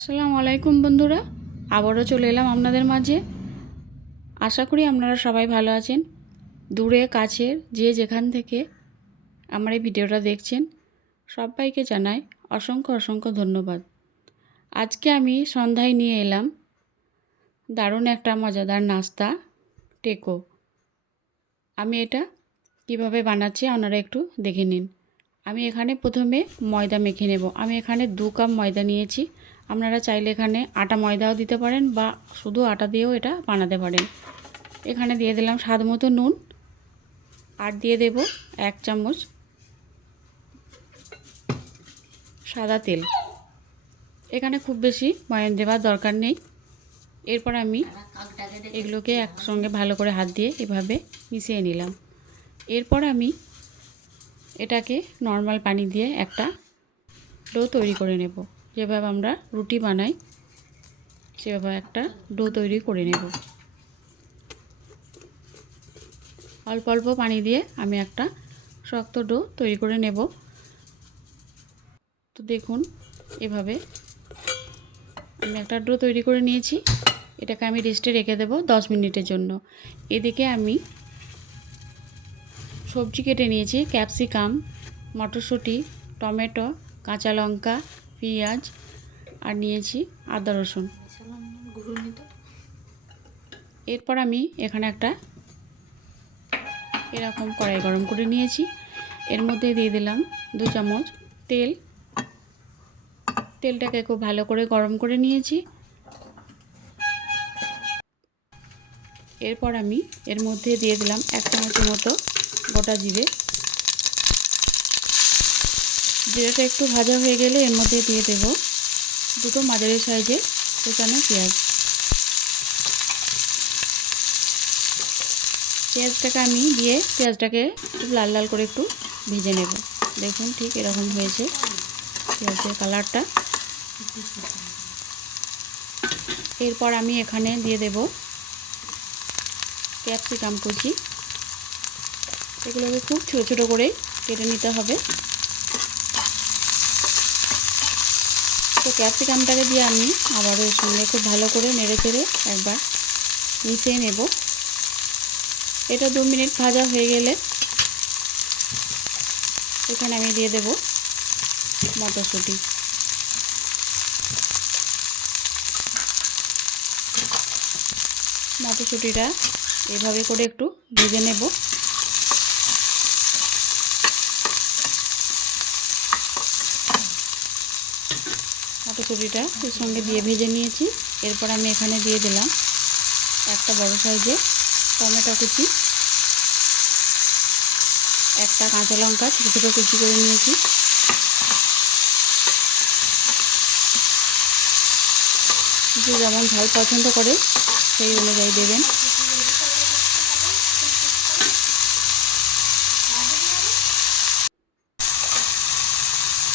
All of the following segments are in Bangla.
আসসালামু আলাইকুম বন্ধুরা, আবারও চলে এলাম আপনাদের মাঝে। আশা করি আপনারা সবাই ভালো আছেন। দূরে কাছের যে যেখান থেকে আমার এই ভিডিওটা দেখছেন সবাইকে জানাই অসংখ্য অসংখ্য ধন্যবাদ। আজকে আমি সন্ধ্যায় নিয়ে এলাম দারুণ একটা মজাদার নাস্তা, টেকো। আমি এটা কিভাবে বানাচ্ছি আপনারা একটু দেখে নিন। আমি এখানে প্রথমে ময়দা মেখে নেব। আমি এখানে 2 কাপ ময়দা নিয়েছি। আপনারা চাইলে এখানে আটা ময়দাও দিতে পারেন বা শুধু আটা দিয়েও এটা বানাতে পারেন। এখানে দিয়ে দিলাম স্বাদ মতো নুন, আর দিয়ে দেব 1 চামচ সাদা তেল। এখানে খুব বেশি ময়ান দেওয়ার দরকার নেই। এরপর আমি এগুলোকে একসঙ্গে ভালো করে হাত দিয়ে এভাবে মিশিয়ে নিলাম। এরপর আমি এটাকে নর্মাল পানি দিয়ে একটা ডো তৈরি করে নেব। যেভাবে আমরা রুটি বানাই সেভাবে একটা ডো তৈরি করে নেব। অল্প অল্প পানি দিয়ে আমি একটা শক্ত ডো তৈরি করে নেব। তো দেখুন, এভাবে আমি একটা ডো তৈরি করে নিয়েছি। এটাকে আমি রেস্টে রেখে দেব 10 মিনিটের জন্য। এদিকে আমি সবজি কেটে নিয়েছি, ক্যাপসিকাম, মটরশুঁটি, টমেটো, কাঁচা লঙ্কা, পেঁয়াজ, আর নিয়েছি আদা রসুন। এরপর আমি এখানে একটা এরকম কড়াই গরম করে নিয়েছি। এর মধ্যে দিয়ে দিলাম 2 চামচ তেল। তেলটাকে খুব ভালো করে গরম করে নিয়েছি। এরপর আমি এর মধ্যে দিয়ে দিলাম 1 চামচের মতো গোটা জিরে। জিরেটা একটু ভাজা হয়ে গেলে এর মধ্যে দিয়ে দেব 2টো মাঝারি সাইজের কুচানো পেঁয়াজ। পেঁয়াজটাকে আমি দিয়ে পেঁয়াজটাকে খুব লাল লাল করে একটু ভেজে নেব। দেখুন ঠিক এরকম হয়েছে পেঁয়াজের কালারটা। এরপর আমি এখানে দিয়ে দেব ক্যাপসিকাম কুচি। এগুলোকে খুব ছোটো ছোটো করে কেটে নিতে হবে। তো ক্যাপসিকামটাকে দিয়ে আমি আবারও এর সঙ্গে খুব ভালো করে নেড়ে চেড়ে একবার মিশিয়ে নেব। এটা 2 মিনিট ভাজা হয়ে গেলে এখানে আমি দিয়ে দেব মটরশুঁটি। মটরশুঁটিটা এভাবে করে একটু ভেজে নেব। মটরশুঁটিটা এর সঙ্গে দিয়ে ভেজে নিয়েছি। এরপর আমি এখানে দিয়ে দিলাম একটা বড় সাইজের টমেটো কুচি, একটা কাঁচা লঙ্কা ছোটো ছোটো কুচি করে নিয়েছি। যে যেমন ঝাল পছন্দ করে সেই অনুযায়ী দেবেন।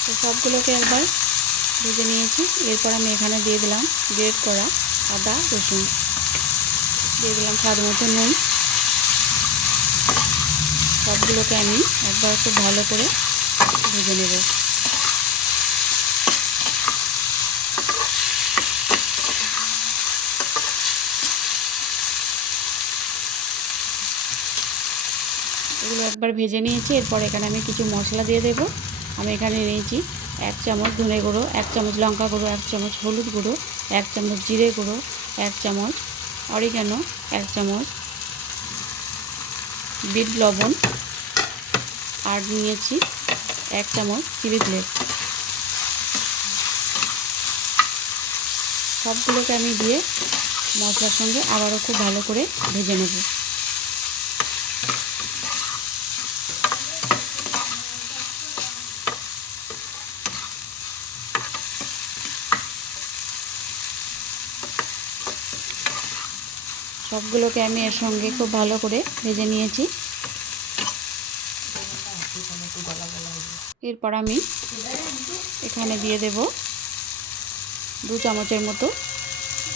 তো সবগুলোকে একবার ভেজে নিয়েছি। এরপর আমি এখানে দিয়ে দিলাম গ্রেট করা আদা রসুন, দিয়ে দিলাম স্বাদ মতো নুন। সবগুলোকে আমি একবার খুব ভালো করে ভেজে নেব। এগুলো একবার ভেজে নিয়েছি। এরপর এখানে আমি কিছু মশলা দিয়ে দেব। আমি এখানে নিয়েছি 1 চামচ ধনে গুঁড়ো, 1 চামচ লঙ্কা গুঁড়ো, 1 চামচ হলুদ গুঁড়ো, 1 চামচ জিরে গুঁড়ো, 1 চামচ অরিগানো, 1 চামচ বিট লবণ, আর নিয়েছি 1 চামচ চিলি ফ্লেক্স। সবগুলোকে আমি দিয়ে মশলার সঙ্গে আবারও খুব ভালো করে ভেজে নেব। সবগুলোকে আমি এর সঙ্গে খুব ভালো করে ভেজে নিয়েছি। এরপর আমি এখানে দিয়ে দেব 2 চামচের মতো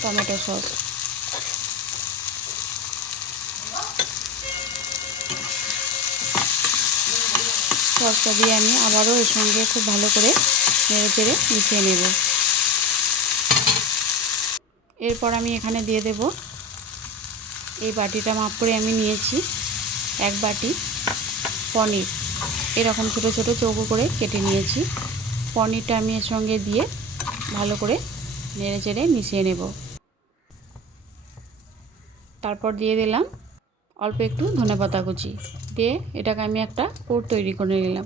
টমেটো সস। সসটা দিয়ে আমি আবারও এর সঙ্গে খুব ভালো করে নেড়ে চেড়ে মিশিয়ে নেব। এরপর আমি এখানে দিয়ে দেব, এই বাটিটা মাপ করে আমি নিয়েছি 1 বাটি পনির, এরকম ছোটো ছোটো চৌকো করে কেটে নিয়েছি। পনিরটা আমি এর সঙ্গে দিয়ে ভালো করে নেড়ে চেড়ে মিশিয়ে নেব। তারপর দিয়ে দিলাম অল্প একটু ধনেপাতা কুচি, দিয়ে এটাকে আমি একটা পুর তৈরি করে নিলাম।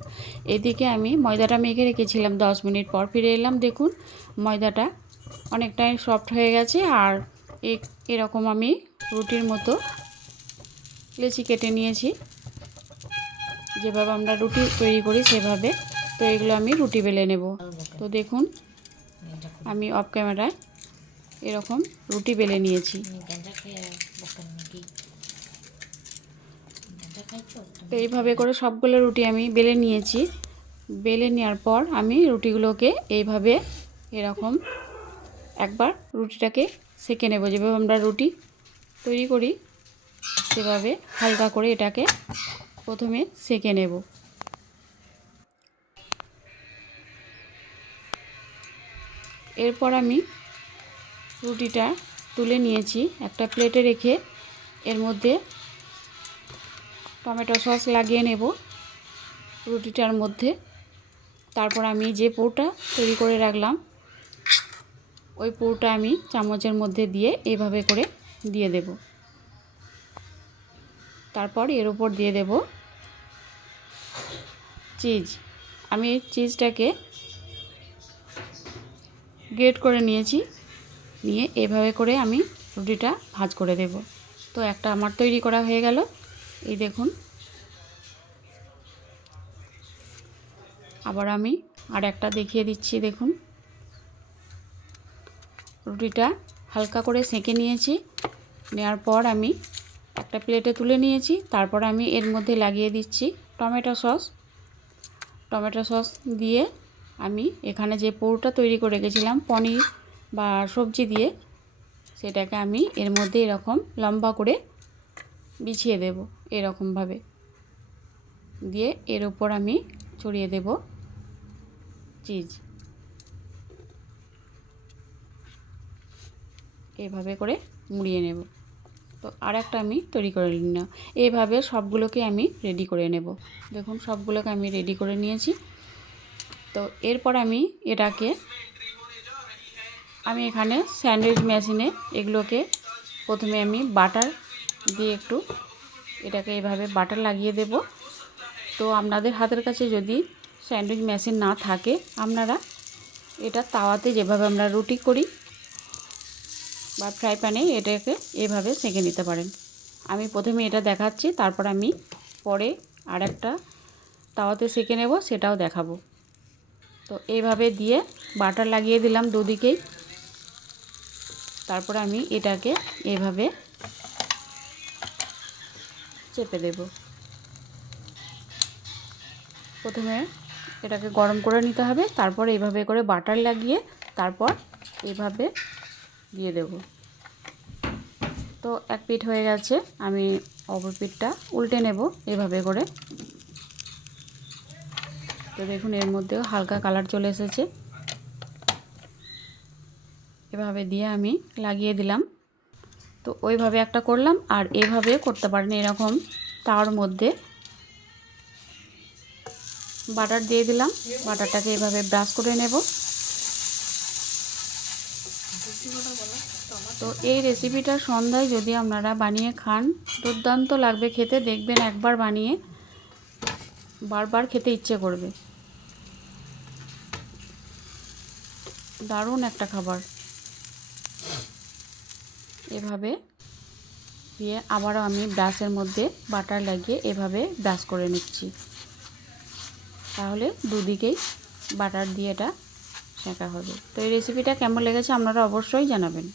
এদিকে আমি ময়দাটা মেখে রেখেছিলাম, 10 মিনিট পর ফিরে এলাম। দেখুন ময়দাটা অনেকটাই সফট হয়ে গেছে। আর এরকম আমি রুটির মতো লেচি কেটে নিয়েছি, যেভাবে আমরা রুটি তৈরি করি সেভাবে। তো এগুলো আমি রুটি বেলে নেব। তো দেখুন আমি অফ ক্যামেরায় এরকম রুটি বেলে নিয়েছি। তো এইভাবে করে সবগুলো রুটি আমি বেলে নিয়েছি। বেলে নেওয়ার পর আমি রুটিগুলোকে এইভাবে এরকম একবার রুটিটাকে সেঁকে নেব। যেভাবে আমরা রুটি তৈরি করি সেভাবে হালকা করে এটাকে প্রথমে সেঁকে নেব। এরপর আমি রুটিটা তুলে নিয়েছি, একটা প্লেটে রেখে এর মধ্যে টমেটো সস লাগিয়ে নেব রুটিটার মধ্যে। তারপর আমি যে পুরটা তৈরি করে রাখলাম ওই পুরটা আমি চামচের মধ্যে দিয়ে এইভাবে করে দিয়ে দেব। তারপর এর উপর দিয়ে দেব চিজ। আমি চিজটাকে গ্রেট করে নিয়েছি, নিয়ে এভাবে করে আমি রুটিটা ভাঁজ করে দেব। তো একটা আমার তৈরি করা হয়ে গেল। এই দেখুন, আবার আমি আর একটা দেখিয়ে দিচ্ছি। দেখুন রুটিটা হালকা করে সেঁকে নিয়েছি, নেওয়ার পর আমি একটা প্লেটে তুলে নিয়েছি। তারপর আমি এর মধ্যে লাগিয়ে দিচ্ছি টমেটো সস। টমেটো সস দিয়ে আমি এখানে যে পুরটা তৈরি করে রেখেছিলাম পনির বা সবজি দিয়ে, সেটাকে আমি এর মধ্যে এরকম লম্বা করে বিছিয়ে দেব। এরকমভাবে দিয়ে এর উপর আমি ছড়িয়ে দেব চিজ। এইভাবে করে মুড়িয়ে নেব। তো আর একটা আমি তৈরি করে নিলাম। এইভাবে সবগুলোকে আমি রেডি করে নেব। দেখুন সবগুলোকে আমি রেডি করে নিয়েছি। তো এরপর আমি এটাকে এখানে স্যান্ডউইচ মেশিনে এগুলোকে প্রথমে আমি বাটার দিয়ে একটু এটাকে এইভাবে বাটার লাগিয়ে দেব। তো আপনাদের হাতের কাছে যদি স্যান্ডউইচ মেশিন না থাকে, আপনারা এটা তাওয়াতে যেভাবে আমরা রুটি করি বা ফ্রাই প্যানে এটাকে এভাবে সেঁকে নিতে পারেন। আমি প্রথমে এটা দেখাচ্ছি, তারপর আমি পরে আর একটা তাওয়াতে সেঁকে নেব, সেটাও দেখাবো। তো এইভাবে দিয়ে বাটার লাগিয়ে দিলাম দুদিকেই। তারপর আমি এটাকে এইভাবে চেপে দেব। প্রথমে এটাকে গরম করে নিতে হবে, তারপর এইভাবে করে বাটার লাগিয়ে তারপর এইভাবে দিয়ে দেব। তো এক পিঠ হয়ে গেছে, আমি অপর পিঠটা উল্টে নেব এভাবে করে। তো দেখুন এর মধ্যেও হালকা কালার চলে এসেছে। এভাবে দিয়ে আমি লাগিয়ে দিলাম। তো ওইভাবে একটা করলাম, আর এভাবে করতে পারেন। এরকম তাওয়ার মধ্যে বাটার দিয়ে দিলাম, বাটারটাকে এভাবে ব্রাশ করে নেব। তো এই রেসিপিটা সন্ধ্যায় যদি আপনারা বানিয়ে খান, দুর্দান্ত লাগবে খেতে। দেখবেন একবার বানিয়ে বারবার খেতে ইচ্ছে করবে। দারুণ একটা খাবার। এভাবে দিয়ে আবারও আমি ব্রাশের মধ্যে বাটার লাগিয়ে এভাবে ব্রাশ করে নিচ্ছি। তাহলে দুদিকেই বাটার দিয়ে এটা সেঁকা হবে। তো এই রেসিপিটা কেমন লেগেছে আপনারা অবশ্যই জানাবেন।